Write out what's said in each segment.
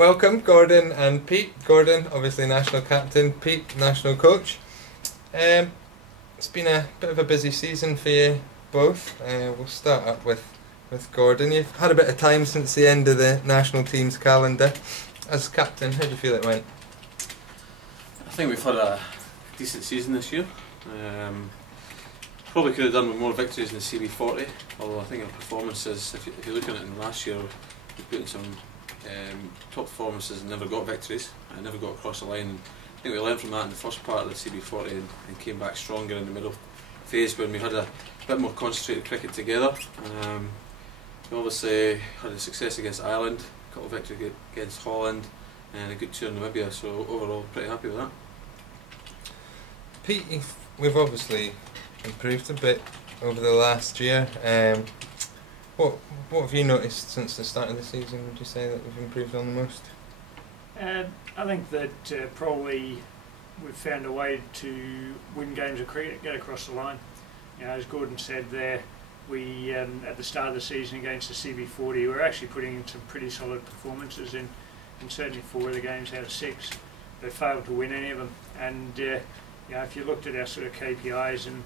welcome Gordon and Pete. Gordon, obviously national captain, Pete, national coach. It's been a bit of a busy season for you both. We'll start up with Gordon. You've had a bit of time since the end of the national team's calendar. As captain, how do you feel it went? I think we've had a decent season this year. Probably could have done with more victories in the CB40, although I think our performances, if you're looking at it last year, we put in some top performances and never got victories. I never got across the line. And I think we learned from that in the first part of the CB40 and came back stronger in the middle phase when we had a bit more concentrated cricket together. We obviously had a success against Ireland, a couple of victories against Holland, and a good tour in Namibia, so overall pretty happy with that. Pete, we've obviously improved a bit over the last year. What have you noticed since the start of the season, would you say, that we've improved on the most? I think that probably we've found a way to win games of cricket, get across the line. You know, as Gordon said there, we at the start of the season against the CB40, we were actually putting in some pretty solid performances in certainly 4 of the games out of 6. They failed to win any of them, and you know, if you looked at our sort of KPIs and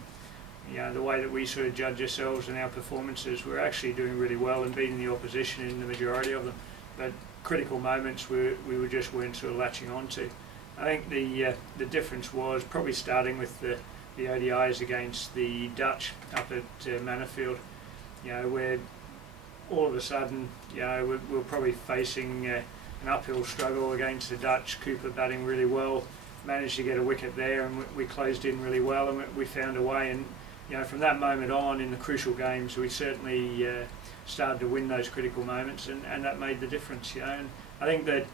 the way that we sort of judge ourselves and our performances, we're actually doing really well and beating the opposition in the majority of them. But critical moments we weren't sort of latching onto. I think the difference was probably starting with the ODIs against the Dutch up at Manfield. You know, where all of a sudden, you know, we're probably facing an uphill struggle against the Dutch. Cooper batting really well, managed to get a wicket there, and we closed in really well, and we found a way. And you know, from that moment on, in the crucial games, we certainly started to win those critical moments, and that made the difference. You know, and I think that,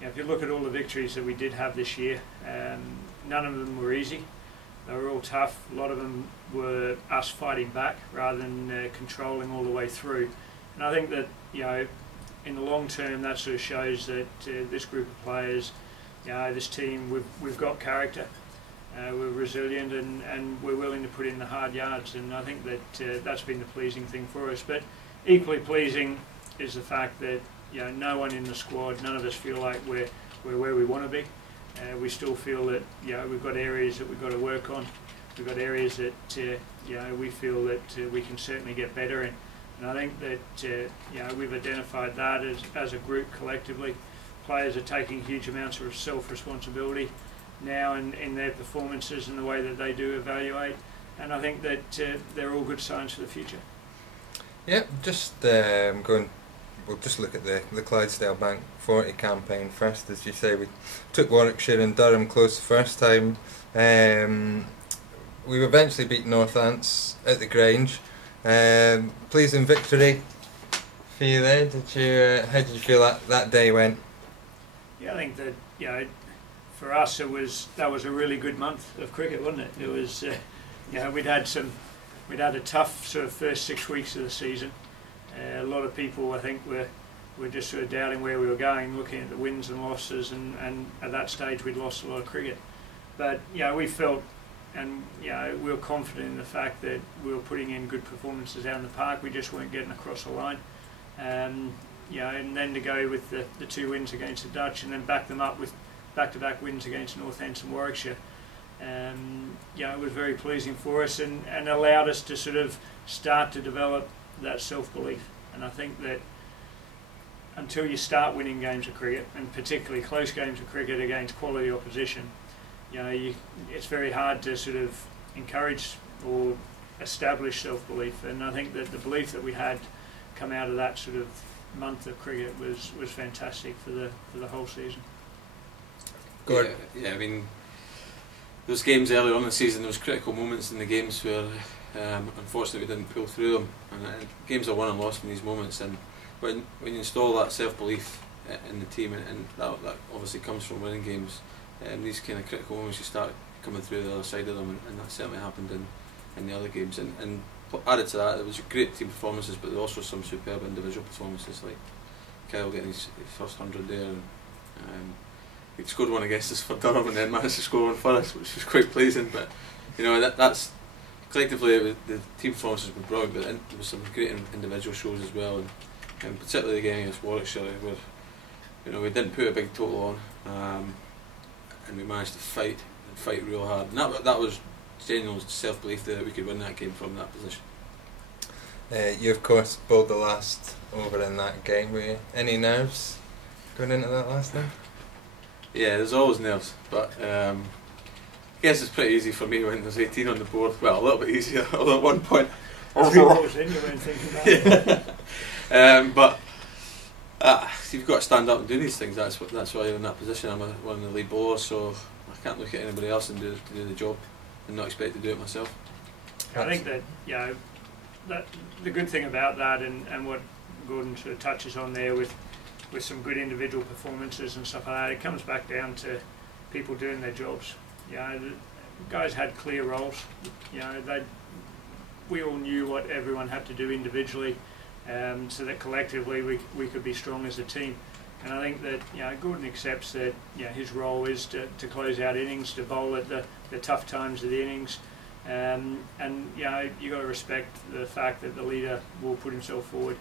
you know, if you look at all the victories that we did have this year, none of them were easy. They were all tough. A lot of them were us fighting back rather than controlling all the way through. And I think that, you know, in the long term, that sort of shows that this group of players, you know, this team, we've got character. We're resilient and we're willing to put in the hard yards, and I think that that's been the pleasing thing for us. But equally pleasing is the fact that, you know, no one in the squad, none of us feel like we're where we want to be. We still feel that, you know, we've got areas that we've got to work on. We've got areas that you know, we feel that we can certainly get better in. And I think that you know, we've identified that as a group collectively. Players are taking huge amounts of self-responsibility now in their performances and the way that they do evaluate, and I think that they're all good signs for the future. Yeah, just we'll just look at the Clydesdale Bank 40 campaign first. As you say, we took Warwickshire and Durham close the first time. We eventually beat Northants at the Grange. Pleasing victory for you there. How did you feel that day went? Yeah, I think that, you know, for us that was a really good month of cricket, wasn't it? It was, you know, we'd had a tough sort of first 6 weeks of the season. A lot of people, I think, were just sort of doubting where we were going, looking at the wins and losses, and at that stage we'd lost a lot of cricket. But you know, we felt, and you know, we were confident in the fact that we were putting in good performances out in the park. We just weren't getting across the line. You know, and then to go with the 2 wins against the Dutch, and then back them up with back-to-back wins against Northants and Warwickshire. You know, it was very pleasing for us, and allowed us to sort of start to develop that self-belief. And I think that until you start winning games of cricket, and particularly close games of cricket against quality opposition, you know, it's very hard to sort of encourage or establish self-belief. And I think that the belief that we had come out of that sort of month of cricket was fantastic for the whole season. Yeah, I mean, those games earlier on in the season, there was critical moments in the games where unfortunately we didn't pull through them, and games are won and lost in these moments. And when you install that self-belief in the team, and that obviously comes from winning games, these kind of critical moments, you start coming through the other side of them, and that certainly happened in the other games. And added to that, there was great team performances, but there were also some superb individual performances, like Kyle getting his first 100 there, and he scored one against us for Durham and then managed to score one for us, which was quite pleasing. But you know, that's collectively the team performances were brilliant, but there was some great individual shows as well, and particularly the game against Warwickshire, where you know, we didn't put a big total on, and we managed to fight real hard. And that was genuine self-belief there that we could win that game from that position. You of course bowled the last over in that game. Were you any nerves going into that last time? Yeah, there's always nerves, but I guess it's pretty easy for me when there's 18 on the board. Well, a little bit easier, although at one point. 3 balls in, you weren't thinking about it. But you've got to stand up and do these things. That's why you're in that position. I'm one of the lead bowlers, so I can't look at anybody else and do the job and not expect to do it myself. I think that, you know, that the good thing about that, and what Gordon sort of touches on there with some good individual performances and stuff like that, it comes back down to people doing their jobs. You know, the guys had clear roles. You know, we all knew what everyone had to do individually, so that collectively we could be strong as a team. And I think that, you know, Gordon accepts that, you know, his role is to close out innings, to bowl at the tough times of the innings. And you know, you got to respect the fact that the leader will put himself forward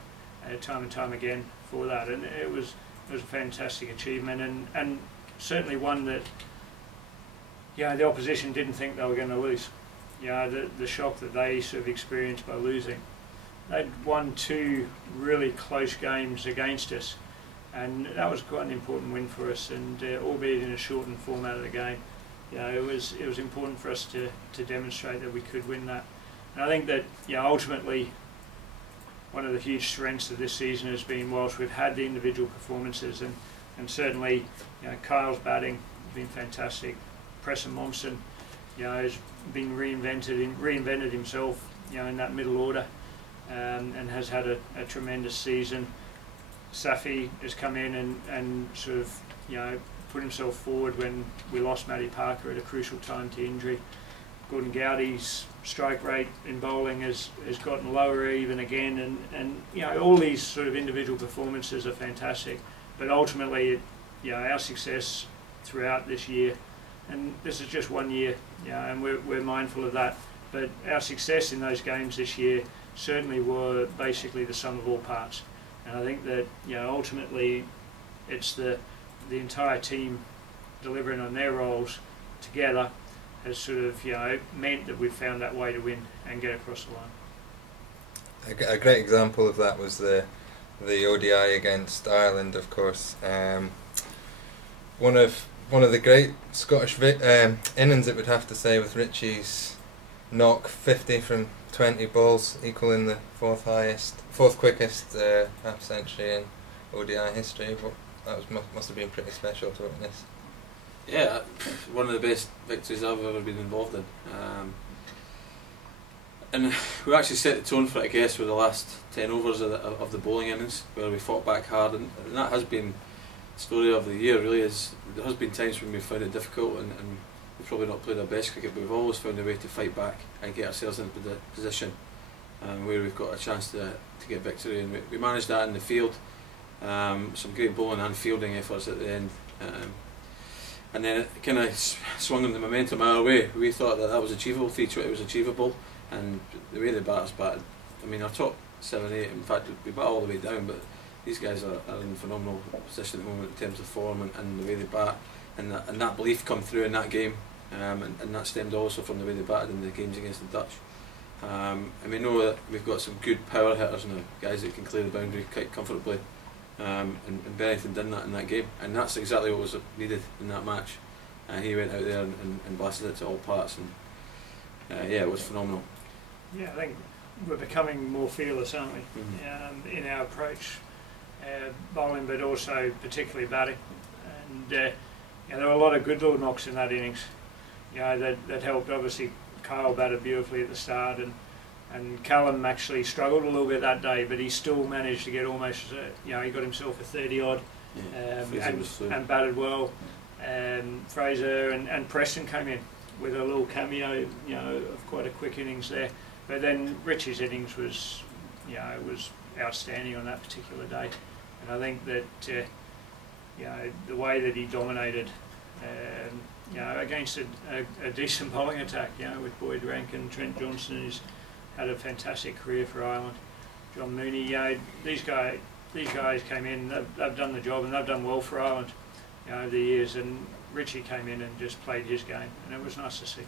time and time again for that, and it was a fantastic achievement, and certainly one that, you know, the opposition didn't think they were going to lose. You know, the shock that they sort of experienced by losing. They'd won 2 really close games against us, and that was quite an important win for us, and albeit in a shortened format of the game. You know, it was important for us to demonstrate that we could win that. And I think that, you know, ultimately one of the huge strengths of this season has been, whilst we've had the individual performances, and certainly, you know, Kyle's batting has been fantastic. Preston Momsen, you know, has been reinvented himself, you know, in that middle order, and has had a tremendous season. Safi has come in and sort of, you know, put himself forward when we lost Matty Parker at a crucial time to injury. Gordon Gowdy's strike rate in bowling has gotten lower even again, and you know, all these sort of individual performances are fantastic, but ultimately, you know, our success throughout this year, and this is just 1 year, you know, and we're mindful of that, but our success in those games this year certainly were basically the sum of all parts. And I think that, you know, ultimately it's the entire team delivering on their roles together has sort of, you know, meant that we've found that way to win and get across the line. A great example of that was the ODI against Ireland, of course. One of the great Scottish innings, it would have to say, with Richie's knock 50 from 20 balls, equaling the fourth quickest half century in ODI history. But that must have been pretty special to witness. Yeah, one of the best victories I've ever been involved in. And we actually set the tone for it, I guess, with the last 10 overs of the bowling innings, where we fought back hard, and that has been the story of the year, really. There has been times when we've found it difficult, and we've probably not played our best cricket, but we've always found a way to fight back and get ourselves into the position where we've got a chance to get victory, and we managed that in the field. Some great bowling and fielding efforts at the end. And then it kind of swung the momentum our way. We thought that was achievable, 320 was achievable, and the way the batters batted, I mean, our top 7, 8, in fact we bat all the way down, but these guys are in phenomenal position at the moment in terms of form and the way they bat, and that belief come through in that game, and that stemmed also from the way they batted in the games against the Dutch. And we know that we've got some good power hitters now, guys that can clear the boundary quite comfortably. And Bennington did that in that game, and that's exactly what was needed in that match. He went out there and blasted it to all parts, and yeah, it was phenomenal. Yeah, I think we're becoming more fearless, aren't we, in our approach, bowling, but also particularly batting. And you know, there were a lot of good little knocks in that innings. You know, that helped. Obviously, Kyle batted beautifully at the start, and Callum actually struggled a little bit that day, but he still managed to get almost, you know, he got himself a 30 odd, and batted well. Fraser and Preston came in with a little cameo, you know, of quite a quick innings there. But then Richie's innings was, you know, was outstanding on that particular day, and I think that, you know, the way that he dominated, you know, against a decent bowling attack, you know, with Boyd Rankin, Trent Johnson, who's had a fantastic career for Ireland, John Mooney, you know, these guys, these guys came in, they've done the job and they've done well for Ireland, over the years, and Richie came in and just played his game, and it was nice to see.